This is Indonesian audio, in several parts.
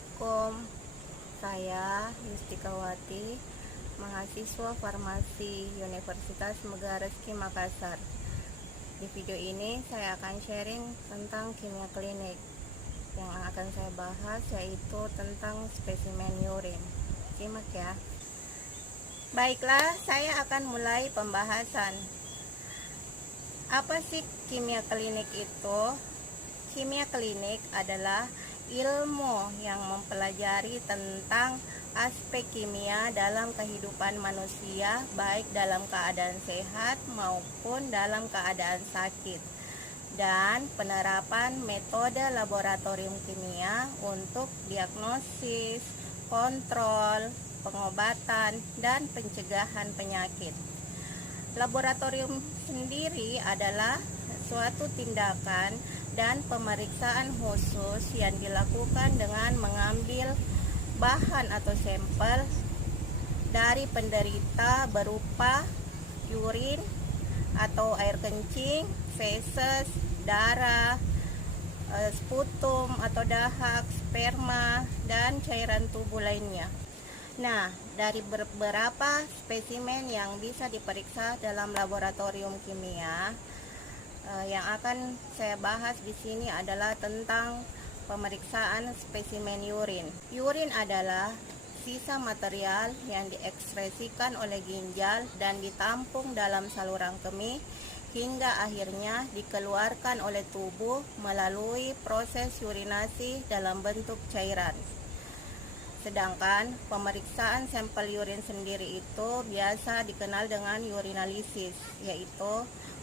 Assalamualaikum, saya Yustikawati, mahasiswa farmasi Universitas Megareski Makassar. Di video ini saya akan sharing tentang kimia klinik. Yang akan saya bahas yaitu tentang spesimen urin. Simak ya. Baiklah, saya akan mulai pembahasan. Apa sih kimia klinik itu? Kimia klinik adalah ilmu yang mempelajari tentang aspek kimia dalam kehidupan manusia, baik dalam keadaan sehat maupun dalam keadaan sakit, dan penerapan metode laboratorium kimia untuk diagnosis, kontrol, pengobatan, dan pencegahan penyakit. Laboratorium sendiri adalah suatu tindakan dan pemeriksaan khusus yang dilakukan dengan mengambil bahan atau sampel dari penderita berupa urin atau air kencing, feses, darah, sputum atau dahak, sperma, dan cairan tubuh lainnya. Nah, dari beberapa spesimen yang bisa diperiksa dalam laboratorium kimia, yang akan saya bahas di sini adalah tentang pemeriksaan spesimen urin. Urin adalah sisa material yang diekspresikan oleh ginjal dan ditampung dalam saluran kemih hingga akhirnya dikeluarkan oleh tubuh melalui proses urinasi dalam bentuk cairan. Sedangkan pemeriksaan sampel urin sendiri itu biasa dikenal dengan urinalisis, yaitu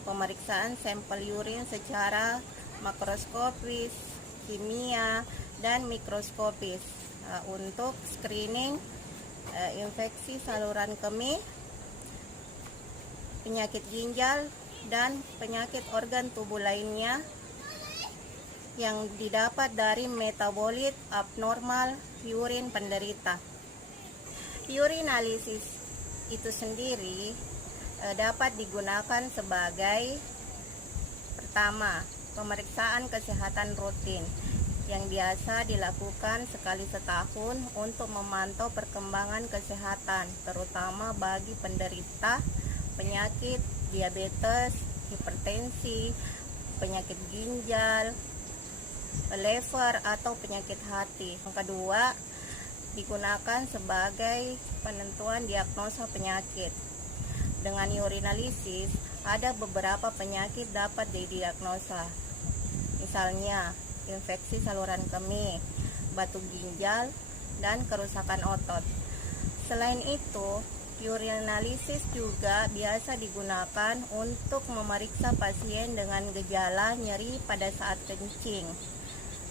pemeriksaan sampel urin secara makroskopis, kimia, dan mikroskopis untuk screening infeksi saluran kemih, penyakit ginjal, dan penyakit organ tubuh lainnya yang didapat dari metabolit abnormal urin penderita. Urinalisis itu sendiri dapat digunakan sebagai pertama, pemeriksaan kesehatan rutin yang biasa dilakukan sekali setahun untuk memantau perkembangan kesehatan, terutama bagi penderita penyakit diabetes, hipertensi, penyakit ginjal, liver, atau penyakit hati. Yang kedua, digunakan sebagai penentuan diagnosa penyakit. Dengan urinalisis, ada beberapa penyakit dapat didiagnosa. Misalnya, infeksi saluran kemih, batu ginjal, dan kerusakan otot. Selain itu, urinalisis juga biasa digunakan untuk memeriksa pasien dengan gejala nyeri pada saat kencing,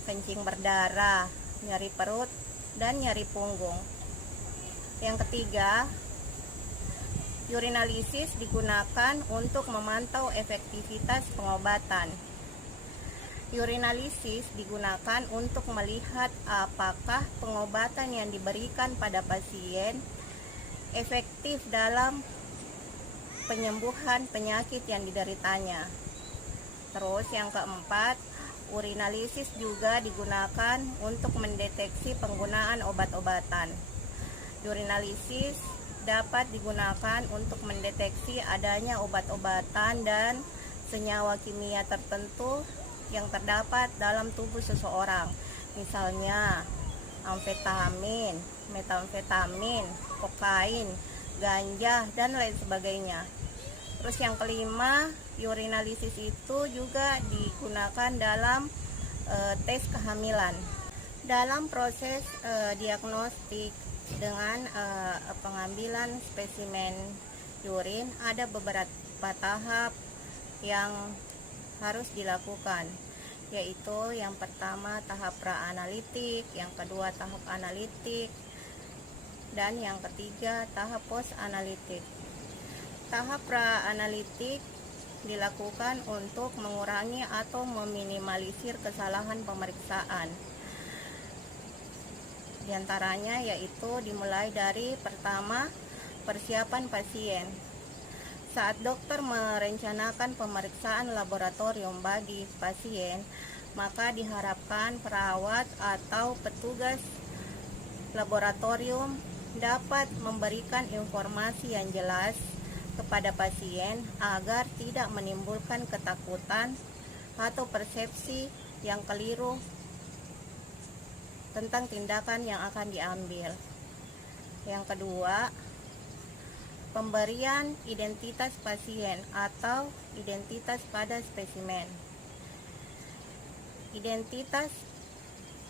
kencing berdarah, nyeri perut, dan nyeri punggung. Yang ketiga, urinalisis digunakan untuk memantau efektivitas pengobatan. Urinalisis digunakan untuk melihat apakah pengobatan yang diberikan pada pasien efektif dalam penyembuhan penyakit yang dideritanya. Terus yang keempat, urinalisis juga digunakan untuk mendeteksi penggunaan obat-obatan. Urinalisis dapat digunakan untuk mendeteksi adanya obat-obatan dan senyawa kimia tertentu yang terdapat dalam tubuh seseorang, misalnya amfetamin, metamfetamin, kokain, ganja, dan lain sebagainya. Terus yang kelima, urinalisis itu juga digunakan dalam tes kehamilan. Dalam proses diagnostik dengan pengambilan spesimen urin, ada beberapa tahap yang harus dilakukan, yaitu yang pertama tahap pra-analitik, yang kedua tahap analitik, dan yang ketiga tahap post-analitik. Tahap pra-analitik dilakukan untuk mengurangi atau meminimalisir kesalahan pemeriksaan. Di antaranya yaitu dimulai dari pertama, persiapan pasien. Saat dokter merencanakan pemeriksaan laboratorium bagi pasien, maka diharapkan perawat atau petugas laboratorium dapat memberikan informasi yang jelas kepada pasien agar tidak menimbulkan ketakutan atau persepsi yang keliru tentang tindakan yang akan diambil. Yang kedua, pemberian identitas pasien atau identitas pada spesimen. Identitas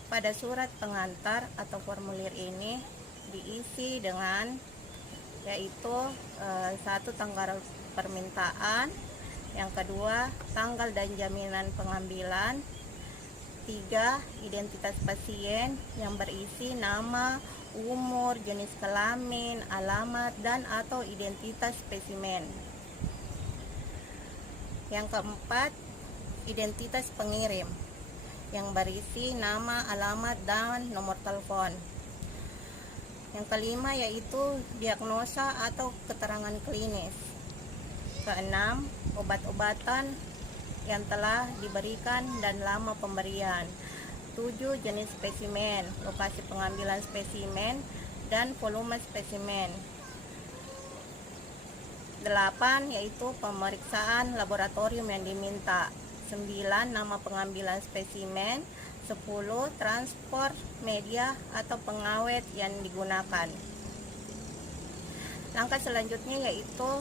pada surat pengantar atau formulir ini diisi dengan yaitu satu, tanggal permintaan, yang kedua tanggal dan jaminan pengambilan, tiga, identitas pasien yang berisi nama, umur, jenis kelamin, alamat, dan atau identitas spesimen. Yang keempat, identitas pengirim yang berisi nama, alamat, dan nomor telepon. Yang kelima yaitu diagnosa atau keterangan klinis. Keenam, obat-obatan yang telah diberikan dan lama pemberian. 7, jenis spesimen, lokasi pengambilan spesimen, dan volume spesimen. 8, yaitu pemeriksaan laboratorium yang diminta. 9, nama pengambilan spesimen. 10, transport media atau pengawet yang digunakan. Langkah selanjutnya yaitu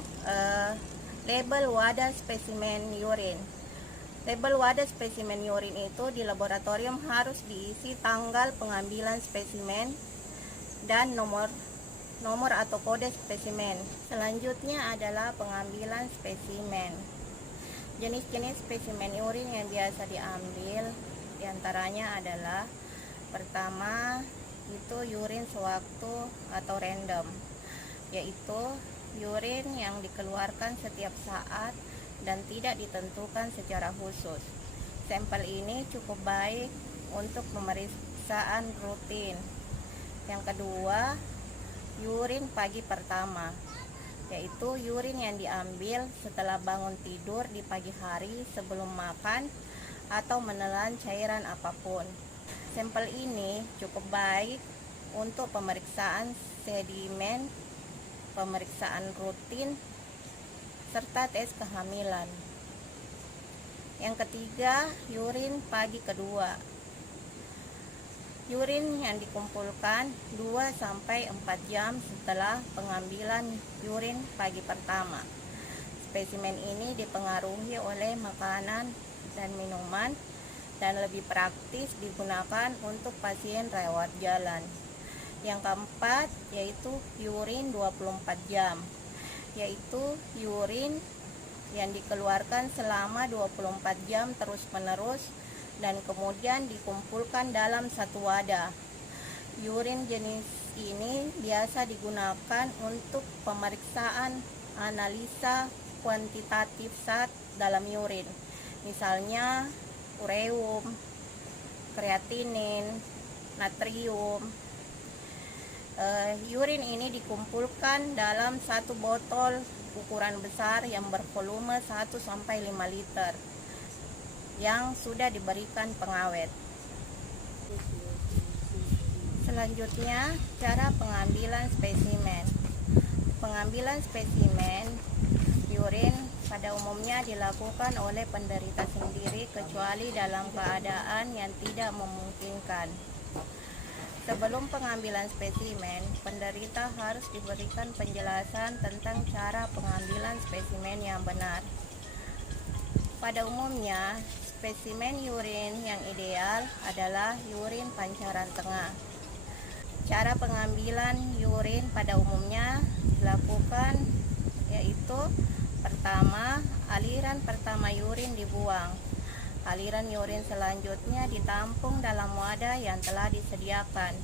label wadah spesimen urin. Label wadah spesimen urin itu di laboratorium harus diisi tanggal pengambilan spesimen dan nomor atau kode spesimen. Selanjutnya adalah pengambilan spesimen. Jenis-jenis spesimen urin yang biasa diambil diantaranya adalah pertama itu urin sewaktu atau random, yaitu urin yang dikeluarkan setiap saat dan tidak ditentukan secara khusus. Sampel ini cukup baik untuk pemeriksaan rutin. Yang kedua, urin pagi pertama, yaitu urin yang diambil setelah bangun tidur di pagi hari sebelum makan atau menelan cairan apapun. Sampel ini cukup baik untuk pemeriksaan sedimen, pemeriksaan rutin, serta tes kehamilan. Yang ketiga, urin pagi kedua. Urin yang dikumpulkan 2-4 jam setelah pengambilan urin pagi pertama. Spesimen ini dipengaruhi oleh makanan dan minuman dan lebih praktis digunakan untuk pasien rawat jalan. Yang keempat yaitu urin 24 jam, yaitu urin yang dikeluarkan selama 24 jam terus-menerus dan kemudian dikumpulkan dalam satu wadah. Urin jenis ini biasa digunakan untuk pemeriksaan analisa kuantitatif zat dalam urin, misalnya ureum, kreatinin, natrium. Urin ini dikumpulkan dalam satu botol ukuran besar yang bervolume 1-5 liter yang sudah diberikan pengawet. Selanjutnya, cara pengambilan spesimen. Pengambilan spesimen urin pada umumnya dilakukan oleh penderita sendiri kecuali dalam keadaan yang tidak memungkinkan. Sebelum pengambilan spesimen, penderita harus diberikan penjelasan tentang cara pengambilan spesimen yang benar. Pada umumnya, spesimen urin yang ideal adalah urin pancaran tengah. Cara pengambilan urin pada umumnya dilakukan yaitu pertama, aliran pertama urin dibuang. Aliran urin selanjutnya ditampung dalam wadah yang telah disediakan.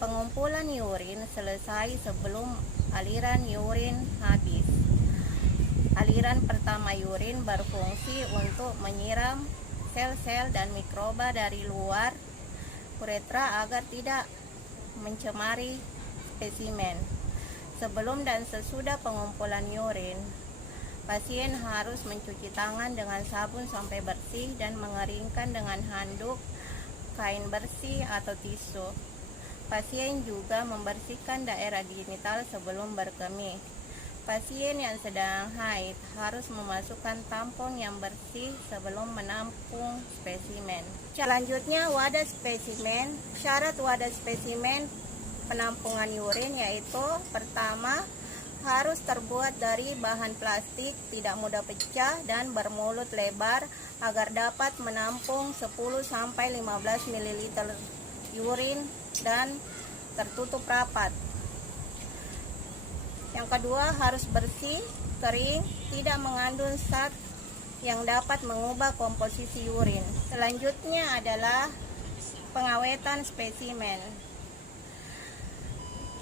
Pengumpulan urin selesai sebelum aliran urin habis. Aliran pertama urin berfungsi untuk menyiram sel-sel dan mikroba dari luar uretra agar tidak mencemari spesimen. Sebelum dan sesudah pengumpulan urin, pasien harus mencuci tangan dengan sabun sampai bersih dan mengeringkan dengan handuk, kain bersih atau tisu. Pasien juga membersihkan daerah genital sebelum berkemih. Pasien yang sedang haid harus memasukkan tampon yang bersih sebelum menampung spesimen. Selanjutnya, wadah spesimen. Syarat wadah spesimen penampungan urin yaitu pertama, harus terbuat dari bahan plastik, tidak mudah pecah dan bermulut lebar agar dapat menampung 10-15 ml urin dan tertutup rapat. Yang kedua, harus bersih, kering, tidak mengandung zat yang dapat mengubah komposisi urin. Selanjutnya adalah pengawetan spesimen.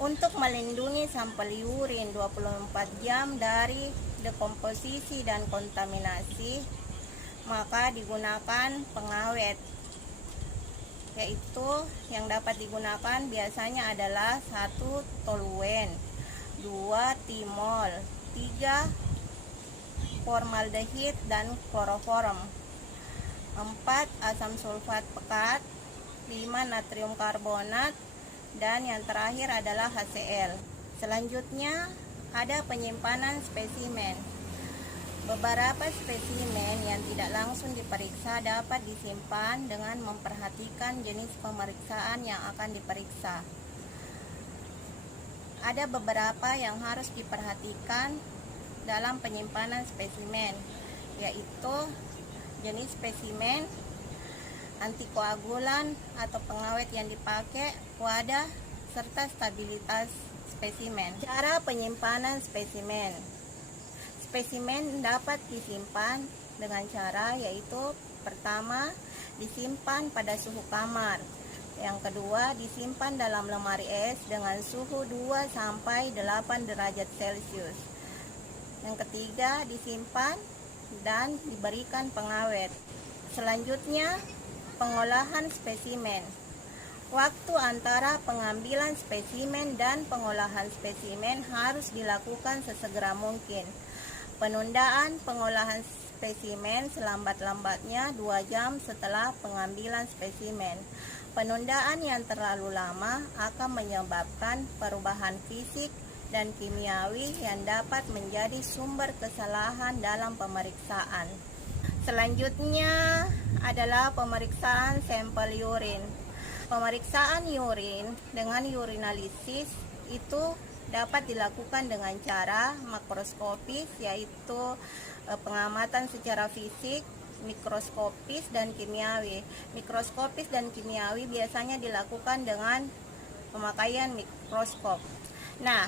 Untuk melindungi sampel urin 24 jam dari dekomposisi dan kontaminasi, maka digunakan pengawet, yaitu yang dapat digunakan biasanya adalah 1 toluen, 2 timol, 3 formaldehid dan kloroform, 4 asam sulfat pekat, 5 natrium karbonat, dan yang terakhir adalah HCl. Selanjutnya ada penyimpanan spesimen. Beberapa spesimen yang tidak langsung diperiksa dapat disimpan dengan memperhatikan jenis pemeriksaan yang akan diperiksa. Ada beberapa yang harus diperhatikan dalam penyimpanan spesimen, yaitu jenis spesimen, antikoagulan atau pengawet yang dipakai, wadah, serta stabilitas spesimen. Cara penyimpanan spesimen. Spesimen dapat disimpan dengan cara yaitu pertama, disimpan pada suhu kamar. Yang kedua, disimpan dalam lemari es dengan suhu 2-8 derajat Celcius. Yang ketiga, disimpan dan diberikan pengawet. Selanjutnya, pengolahan spesimen. Waktu antara pengambilan spesimen dan pengolahan spesimen harus dilakukan sesegera mungkin. Penundaan pengolahan spesimen selambat-lambatnya 2 jam setelah pengambilan spesimen. Penundaan yang terlalu lama akan menyebabkan perubahan fisik dan kimiawi yang dapat menjadi sumber kesalahan dalam pemeriksaan. Selanjutnya adalah pemeriksaan sampel urin. Pemeriksaan urin dengan urinalisis itu dapat dilakukan dengan cara makroskopis, yaitu pengamatan secara fisik, mikroskopis, dan kimiawi. Mikroskopis dan kimiawi biasanya dilakukan dengan pemakaian mikroskop. Nah,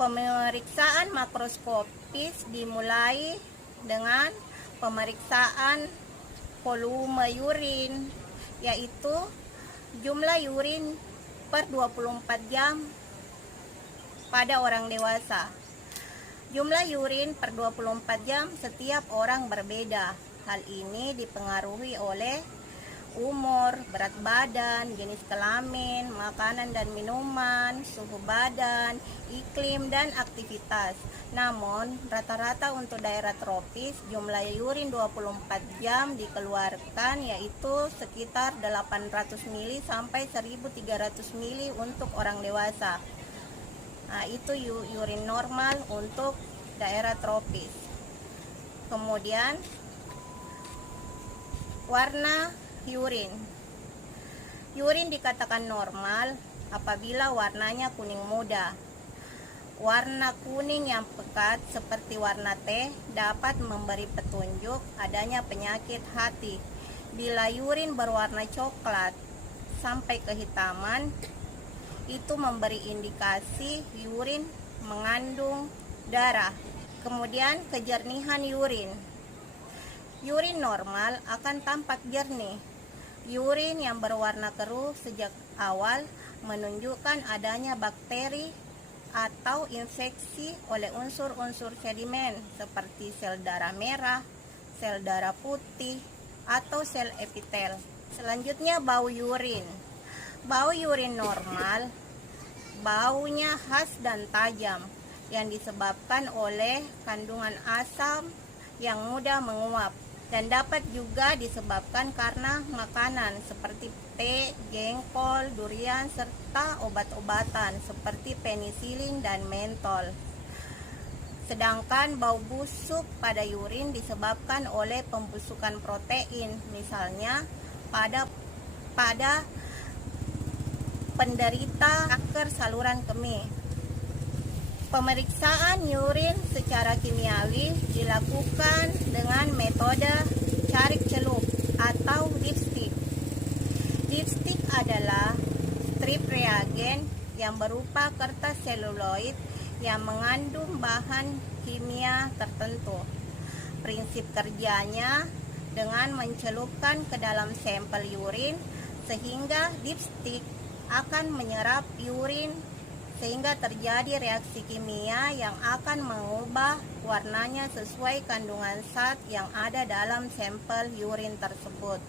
pemeriksaan makroskopis dimulai dengan pemeriksaan volume urin, yaitu jumlah urin per 24 jam pada orang dewasa. Jumlah urin per 24 jam setiap orang berbeda. Hal ini dipengaruhi oleh umur, berat badan, jenis kelamin, makanan dan minuman, suhu badan, iklim, dan aktivitas. Namun, rata-rata untuk daerah tropis, jumlah urin 24 jam dikeluarkan yaitu sekitar 800 mili sampai 1300 mili untuk orang dewasa. Nah, itu urin normal untuk daerah tropis. Kemudian, warna urin. Urin dikatakan normal apabila warnanya kuning muda. Warna kuning yang pekat seperti warna teh dapat memberi petunjuk adanya penyakit hati. Bila urin berwarna coklat sampai kehitaman, itu memberi indikasi urin mengandung darah. Kemudian kejernihan urin. Urin normal akan tampak jernih. Urin yang berwarna keruh sejak awal menunjukkan adanya bakteri atau infeksi oleh unsur-unsur sedimen seperti sel darah merah, sel darah putih, atau sel epitel. Selanjutnya, bau urin. Bau urin normal, baunya khas dan tajam yang disebabkan oleh kandungan asam yang mudah menguap. dan dapat juga disebabkan karena makanan seperti teh, jengkol, durian, serta obat-obatan seperti penisilin dan mentol. Sedangkan bau busuk pada urin disebabkan oleh pembusukan protein, misalnya pada penderita kanker saluran kemih. Pemeriksaan urin secara kimiawi dilakukan dengan metode carik celup atau dipstick. Dipstick adalah strip reagen yang berupa kertas seluloid yang mengandung bahan kimia tertentu. Prinsip kerjanya dengan mencelupkan ke dalam sampel urin sehingga dipstick akan menyerap urin sehingga terjadi reaksi kimia yang akan mengubah warnanya sesuai kandungan zat yang ada dalam sampel urin tersebut.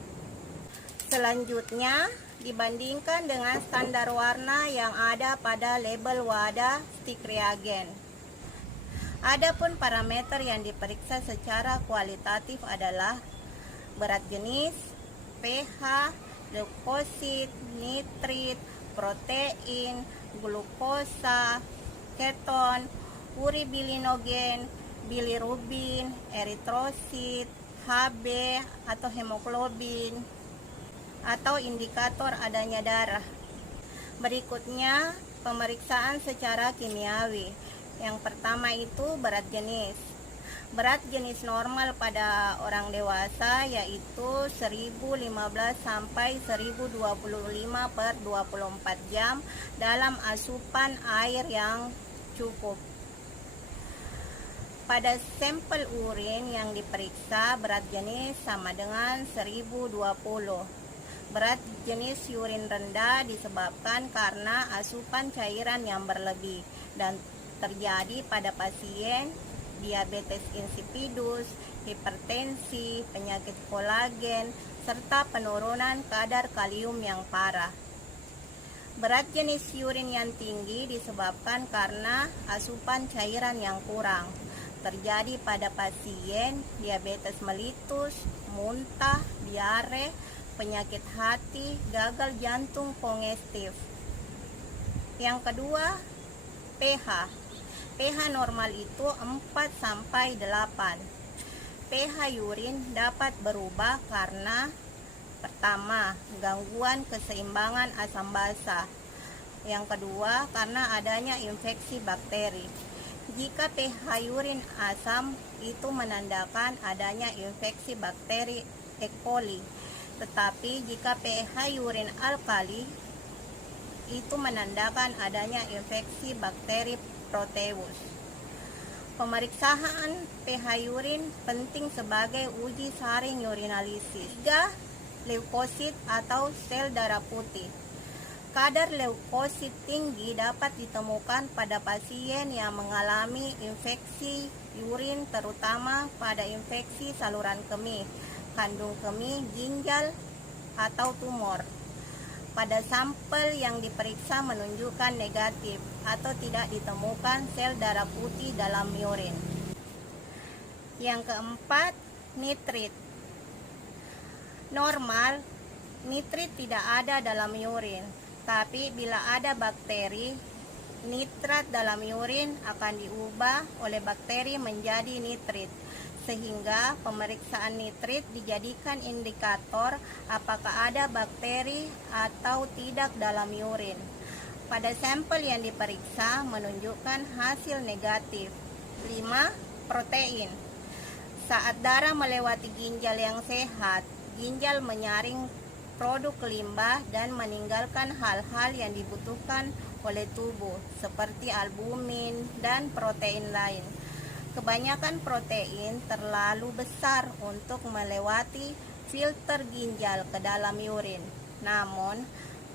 Selanjutnya, dibandingkan dengan standar warna yang ada pada label wadah stick reagen. Adapun parameter yang diperiksa secara kualitatif adalah berat jenis, pH, leukosit, nitrit, protein, glukosa, keton, uribilinogen, bilirubin, eritrosit, Hb atau hemoglobin, atau indikator adanya darah. Berikutnya, pemeriksaan secara kimiawi. Yang pertama itu berat jenis. Berat jenis normal pada orang dewasa yaitu 1015 sampai 1025 per 24 jam dalam asupan air yang cukup. Pada sampel urin yang diperiksa, berat jenis sama dengan 1020. Berat jenis urin rendah disebabkan karena asupan cairan yang berlebih dan terjadi pada pasien diabetes insipidus, hipertensi, penyakit kolagen, serta penurunan kadar kalium yang parah. Berat jenis urin yang tinggi disebabkan karena asupan cairan yang kurang. Terjadi pada pasien diabetes mellitus, muntah, diare, penyakit hati, gagal jantung kongestif. Yang kedua, pH. pH normal itu 4 sampai 8. pH urin dapat berubah karena pertama, gangguan keseimbangan asam basa. Yang kedua, karena adanya infeksi bakteri. Jika pH urin asam, itu menandakan adanya infeksi bakteri E. coli. Tetapi jika pH urin alkali, itu menandakan adanya infeksi bakteri Proteus. Pemeriksaan pH urin penting sebagai uji saring urinalisis. 3. Leukosit atau sel darah putih. Kadar leukosit tinggi dapat ditemukan pada pasien yang mengalami infeksi urin, terutama pada infeksi saluran kemih, kandung kemih, ginjal, atau tumor. Pada sampel yang diperiksa menunjukkan negatif atau tidak ditemukan sel darah putih dalam urin. Yang keempat, nitrit. Normal, nitrit tidak ada dalam urin, tapi bila ada bakteri, nitrat dalam urin akan diubah oleh bakteri menjadi nitrit. Sehingga pemeriksaan nitrit dijadikan indikator apakah ada bakteri atau tidak dalam urin. Pada sampel yang diperiksa menunjukkan hasil negatif. 5. Protein. Saat darah melewati ginjal yang sehat, ginjal menyaring produk limbah dan meninggalkan hal-hal yang dibutuhkan oleh tubuh seperti albumin dan protein lain. Kebanyakan protein terlalu besar untuk melewati filter ginjal ke dalam urin. Namun,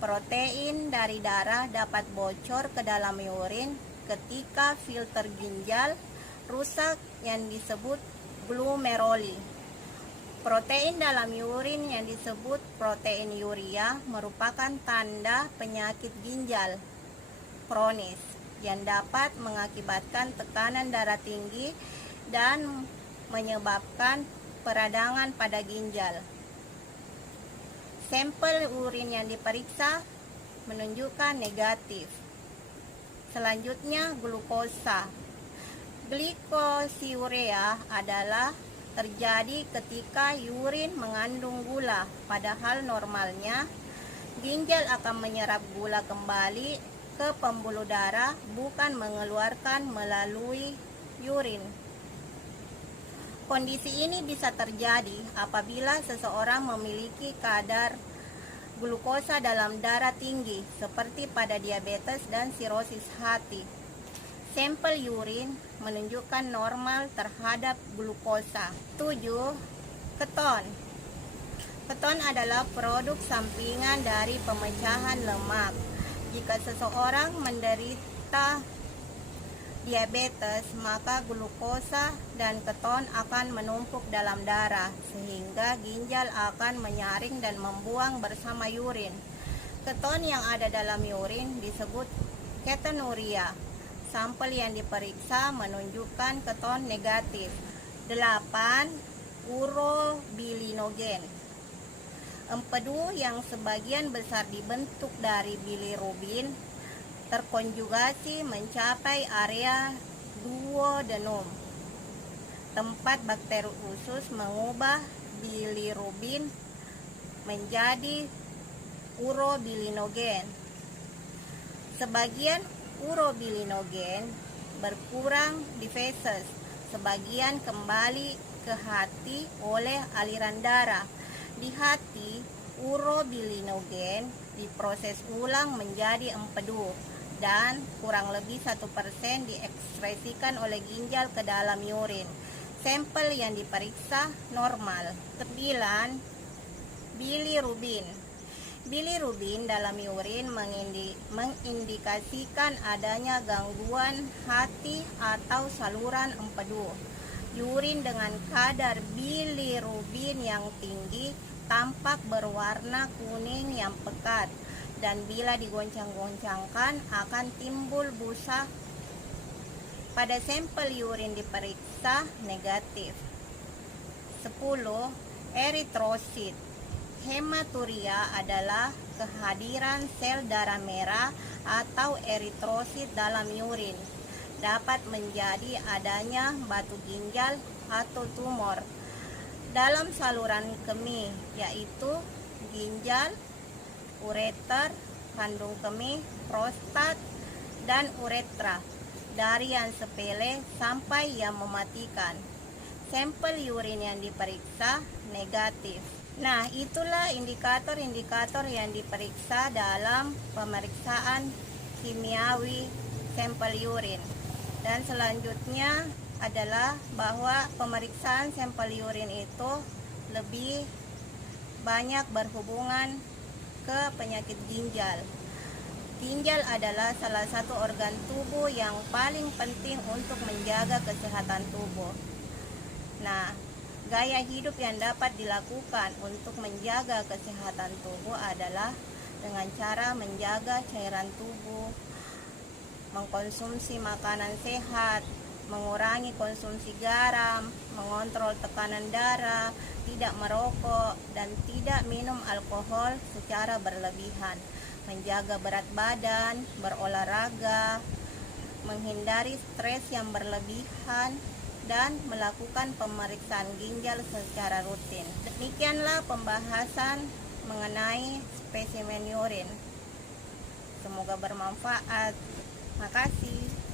protein dari darah dapat bocor ke dalam urin ketika filter ginjal rusak yang disebut glomeruli. Protein dalam urin yang disebut protein urea merupakan tanda penyakit ginjal kronis yang dapat mengakibatkan tekanan darah tinggi dan menyebabkan peradangan pada ginjal. Sampel urin yang diperiksa menunjukkan negatif. Selanjutnya, glukosa. Glikosiurea adalah terjadi ketika urin mengandung gula, padahal normalnya ginjal akan menyerap gula kembali ke pembuluh darah, bukan mengeluarkan melalui urin. Kondisi ini bisa terjadi apabila seseorang memiliki kadar glukosa dalam darah tinggi, seperti pada diabetes dan sirosis hati. Sampel urin menunjukkan normal terhadap glukosa. 7. Keton. Keton adalah produk sampingan dari pemecahan lemak. Jika seseorang menderita diabetes, maka glukosa dan keton akan menumpuk dalam darah, sehingga ginjal akan menyaring dan membuang bersama urin. Keton yang ada dalam urin disebut ketonuria. Sampel yang diperiksa menunjukkan keton negatif. 8. Urobilinogen. Empedu yang sebagian besar dibentuk dari bilirubin terkonjugasi mencapai area duodenum, tempat bakteri usus mengubah bilirubin menjadi urobilinogen. Sebagian urobilinogen berkurang di feses, sebagian kembali ke hati oleh aliran darah. Di hati, urobilinogen diproses ulang menjadi empedu dan kurang lebih 1% diekskresikan oleh ginjal ke dalam urin. Sampel yang diperiksa normal. 9. Bilirubin. Bilirubin dalam urin mengindikasikan adanya gangguan hati atau saluran empedu. Urin dengan kadar bilirubin yang tinggi tampak berwarna kuning yang pekat, dan bila digoncang-goncangkan akan timbul busa. Pada sampel urin diperiksa negatif. 10. Eritrosit. Hematuria adalah kehadiran sel darah merah atau eritrosit dalam urin. Dapat menjadi adanya batu ginjal atau tumor dalam saluran kemih, yaitu ginjal, ureter, kandung kemih, prostat, dan uretra, dari yang sepele sampai yang mematikan. Sampel urin yang diperiksa negatif. Nah, itulah indikator-indikator yang diperiksa dalam pemeriksaan kimiawi sampel urin. Dan selanjutnya adalah bahwa pemeriksaan sampel urin itu lebih banyak berhubungan ke penyakit ginjal. Ginjal adalah salah satu organ tubuh yang paling penting untuk menjaga kesehatan tubuh. Nah, gaya hidup yang dapat dilakukan untuk menjaga kesehatan tubuh adalah dengan cara menjaga cairan tubuh, mengkonsumsi makanan sehat, mengurangi konsumsi garam, mengontrol tekanan darah, tidak merokok, dan tidak minum alkohol secara berlebihan, menjaga berat badan, berolahraga, menghindari stres yang berlebihan, dan melakukan pemeriksaan ginjal secara rutin. Demikianlah pembahasan mengenai spesimen urin. Semoga bermanfaat. Makasih.